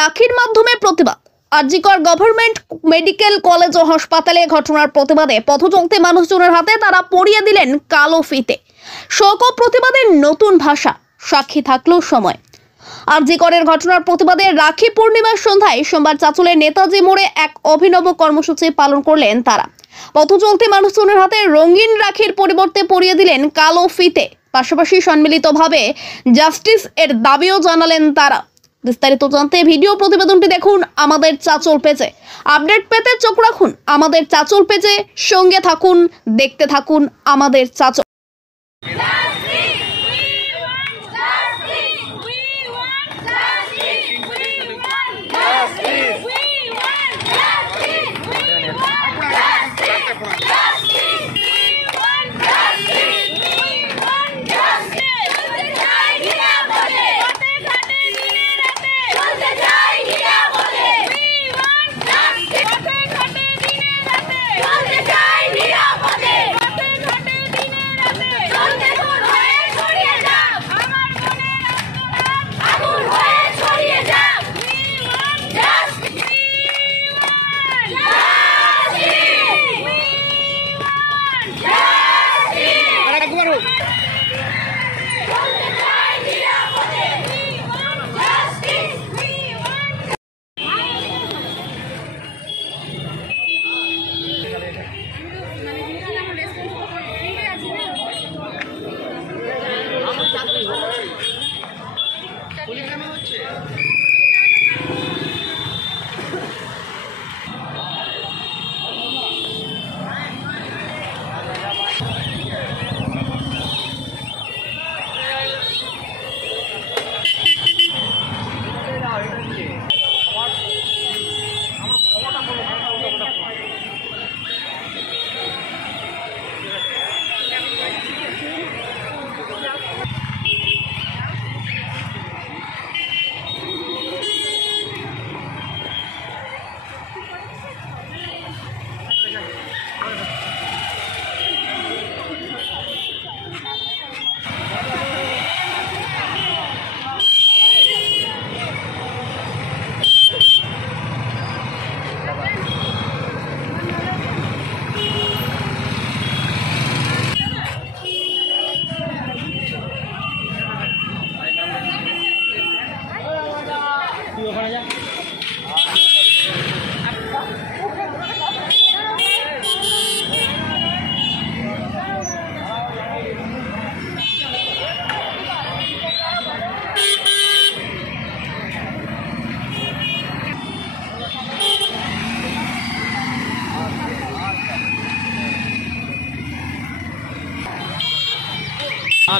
রাখির মাধ্যমে প্রতিবাদ। আরজিকর গভর্নমেন্ট মেডিকেল কলেজ ও হাসপাতালে ঘটনার প্রতিবাদে পথ চলতে মানুষজনের হাতে তারা পরিয়ে দিলেন কালো ফিতে। শোক ও প্রতিবাদের নতুন ভাষা, সাক্ষী থাকলেও সময়। আরজিকরের ঘটনার প্রতিবাদে রাখি পূর্ণিমার সন্ধ্যায় সোমবার চাঁচলের নেতাজি মোড়ে এক অভিনব কর্মসূচি পালন করলেন তারা। পথ চলতে মানুষজনের হাতে রঙিন রাখির পরিবর্তে পরিয়ে দিলেন কালো ফিতে। পাশাপাশি সম্মিলিতভাবে জাস্টিস এর দাবিও জানালেন তারা। বিস্তারিত জানতে ভিডিও প্রতিবেদনটি দেখুন আমাদের চাঁচল পেজে। আপডেট পেতে চোখ রাখুন আমাদের চাঁচল পেজে। সঙ্গে থাকুন, দেখতে থাকুন আমাদের চাঁচল।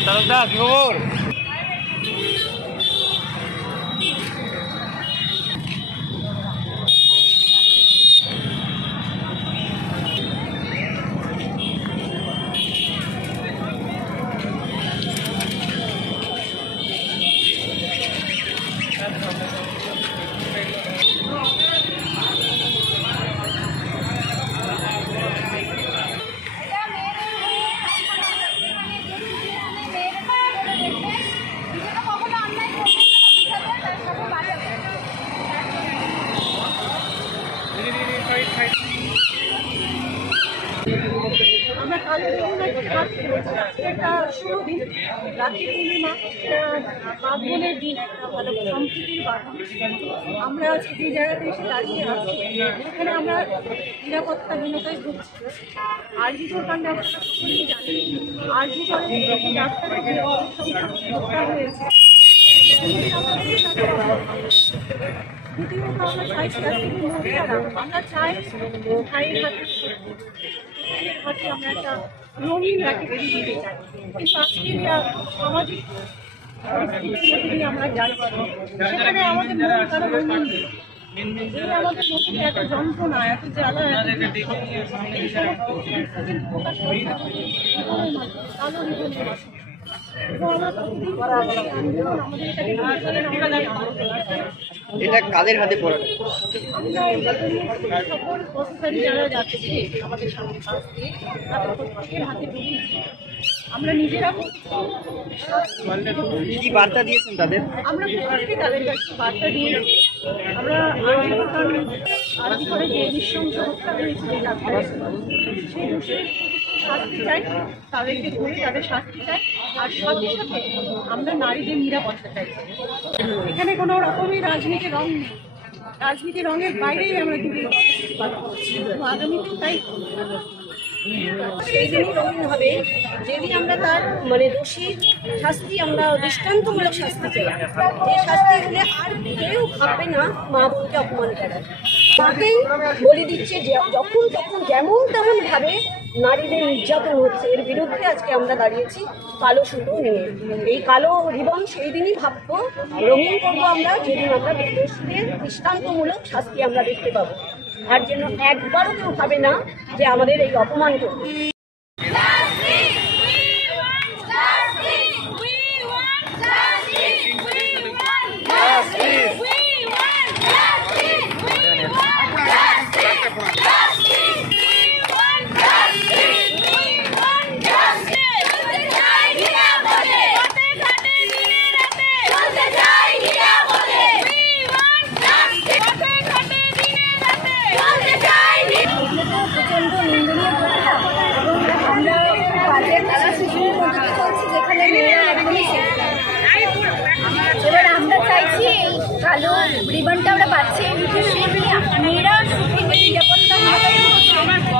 তালুকদার কি খবর? আমরা কালী এটা শুরু দিন রাখি পূর্ণিমা, বাঘ বোনের দিন, একটা ভালো সম্প্রীতির বাধা। আমরা আজকে যে জায়গাতে এসে দাঁড়িয়ে আছি সেখানে আমরা নিরাপত্তাহীনতায় ভুগছি। আরজিকর কাণ্ডে আপনারা সকলেই জানেন, আরজিকরে ডাক্তারকে হত্যা হয়েছে। দ্বিতীয়ত আমরা চাইছি আমরা চাই ভাইয়ের হাতে আমরা একটা রঙিন রাখি বেরিয়ে দিতে চাই। কিন্তু আজকের সামাজিক পরিস্থিতির মধ্যে দিয়ে আমরা যাচ্ছি, সেখানে আমাদের মন কারো রঙিন নেই। এই আমাদের মধ্যে এত যন্ত্রণা, এত জ্বালা, আলো জীবনের এটা কাদের হাতে পড়ে? সকল প্রসেসরি যারা যাচ্ছে আমাদের সামনে কাজ দিয়ে তাদের প্রত্যেকের হাতে আমরা নিজেরা কি বার্তা দিয়েছেন তাদের? আমরা প্রত্যেকে তাদের কাছে বার্তা দিয়ে আমরা আরজি করে যে নৃশংস হত্যা হয়েছে যে ডাক্তারের, সেই দোষের শাস্তি চাই, তাদেরকে ধরে তাদের শাস্তি চাই। আর সাথে সাথে আমরা নারীদের নিরাপত্তা চাই। এখানে কোনো রকমই রাজনীতির রং নেই, রাজনীতির রঙের বাইরেই আমরা কিন্তু আগামীতে তাই সেই দিনই রঙিন হবে যেদিন আমরা তার দোষী শাস্তি, আমরা দৃষ্টান্তমূলক শাস্তি চাই, যে শাস্তি হলে আর কেউ ভাববে না মা বোনকে অপমান করা। তাকেই বলে দিচ্ছে যে যখন তখন যেমন তেমন ভাবে নারীদের নির্যাতন হচ্ছে, এর বিরুদ্ধে আজকে আমরা দাঁড়িয়েছি কালো সুতো নিয়ে। এই কালো রিবন সেই দিনই ভাববো, রঙিন করবো আমরা যেদিন আমরা দোষীদের দৃষ্টান্তমূলক শাস্তি আমরা দেখতে পাবো। আর যেন একবারও কেউ ভাবে না যে আমাদের এই অপমান করবে। প্রচন্ড নিন্দনীয় ঘটনা, এবং আমরা বাজে একটা সিচুয়েশনের মধ্যে দিয়ে চলছি যেখানে মেয়েরা একদমই সেফ না। এবার আমরা চাইছি এই কালো রিবনটা আমরা পাচ্ছি এই উদ্দেশ্যে মেয়েরা সুখে নিরাপত্তা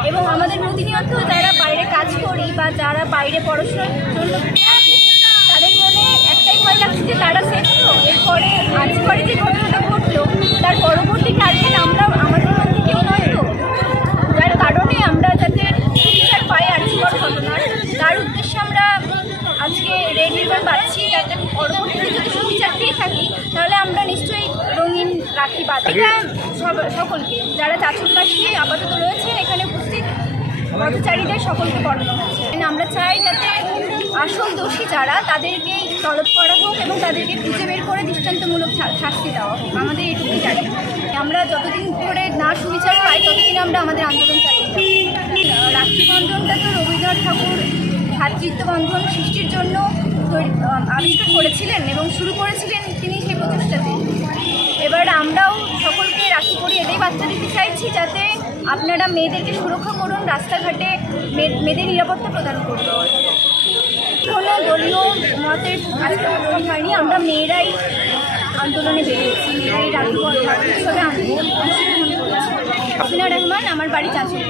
এবং আমাদের প্রতিনিয়ত যারা বাইরে কাজ করি বা যারা বাইরে পড়াশোনার জন্য তাদের মনে একটাই ভয় লাগছে যে তারা সেফ তো। এরপরে আজ পরে যে ঘটনাটা ঘটলো তার পরবর্তী টার্গেট আমরা আমাদের মধ্যে কেউ নয় তো, যার কারণে আমরা যাতে সুবিচার পাই আর্থিকর ঘটনার, তার উদ্দেশ্যে আমরা আজকে রেড রিবন পাচ্ছি, যাতে পরবর্তীতে যদি সুবিচার পেয়ে থাকি তাহলে আমরা নিশ্চয়ই রঙিন রাখি বাঁধি। এটা সকলকে যারা চাচলবাসী আপাতত রয়েছে এখানে উপস্থিত পথচারীদের সকলকে পড়ানো হয়েছে। আমরা চাই যাতে আসল দোষী যারা তাদেরকে তলব করা হোক এবং তাদেরকে খুঁজে বের করে দৃষ্টান্তমূলক শাস্তি দেওয়া হোক। আমাদের এটুকুই চাই। আমরা যতদিন ধরে না সুবিচার পাই ততদিন আমরা আমাদের আন্দোলন চালিয়ে যাব। রাখি বন্ধনটা তো রবীন্দ্রনাথ ঠাকুর ভ্রাতৃত্ব বন্ধন সৃষ্টির জন্য আবিষ্কার করেছিলেন এবং শুরু করেছিলেন তিনি সেই প্রচেষ্টাতে। এবার আমরাও সকলকে রাখি পরিয়ে এটাই বার্তা দিতে চাইছি যাতে আপনারা মেয়েদেরকে সুরক্ষা করুন, রাস্তাঘাটে মেয়েদের নিরাপত্তা প্রদান করুন। কোনো দলীয় মতের আজকে তৈরি হয়নি, আমরা মেয়েরাই আন্দোলনে বেরিয়েছি, মেয়েরাই রাখি উৎসবে আন্দোলন করেছি। হাসিনা রহমান, আমার বাড়ি চাঁচল।